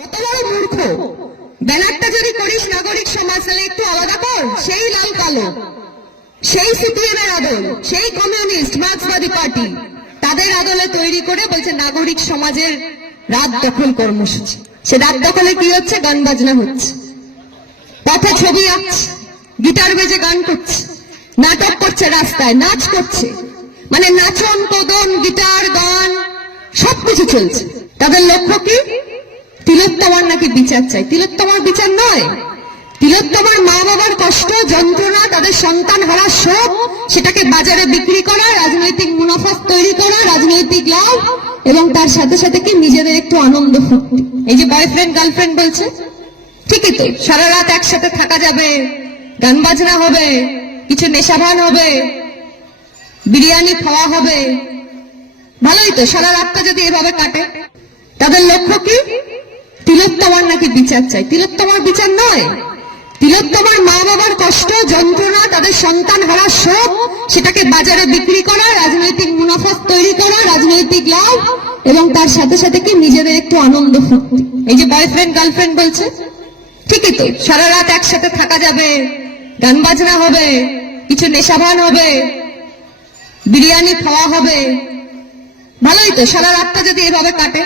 কত নাগরিক সমাজের রাত দখল কর্মসূচি। সে রাত দখলে কি হচ্ছে? গান বাজনা হচ্ছে। পথে ছবি আঁকছে, গিটার বেজে গান করছে, নাটক করছে রাস্তায়, নাচ করছে। মানে নাচন, কদন, গিটার, গান, সবকিছু চলছে। তাদের লক্ষ্য কি? তিলোত্তমার নাকি বিচার চাই? তিলোত্তমার বিচার নয়। তিলোত্তমার মা বাবার কষ্ট, যন্ত্রণা, তাদের সন্তান হারা শোক, সেটাকে বাজারে বিক্রি করা, রাজনৈতিক মুনাফা তৈরি করা, রাজনৈতিক লাভ, এবং তার সাথে সাথে কি নিজেদের একটু আনন্দ ফুর্তি। এই যে বয়ফ্রেন্ড গার্লফ্রেন্ড বলছে, ঠিকই তো, সারা রাত একসাথে থাকা যাবে, গান বাজনা হবে, কিছু নেশাভান হবে, বিরিয়ানি খাওয়া হবে, ভালোই তো, সারা রাতটা যদি এভাবে কাটে। তাদের লক্ষ্য কি? বিচার চাই। তিলোত্তমার বিচার নয়। তিলোত্তমার মা বাবার কষ্ট, যন্ত্রণা, তাদের সন্তান হারা শোক, সেটাকে বাজারে বিক্রি করা, রাজনৈতিক মুনাফা তৈরি করা, রাজনৈতিক লাভ, এবং তার সাথে সাথে কি নিজেদের একটু আনন্দ ফুর্তি। এই যে বয়ফ্রেন্ড গার্লফ্রেন্ড বলছে, ঠিকই তো, সারা রাত একসাথে থাকা যাবে, গান বাজনা হবে, কিছু নেশাভান হবে, বিরিয়ানি খাওয়া হবে, ভালোই তো, সারা রাতটা যদি এভাবে কাটে।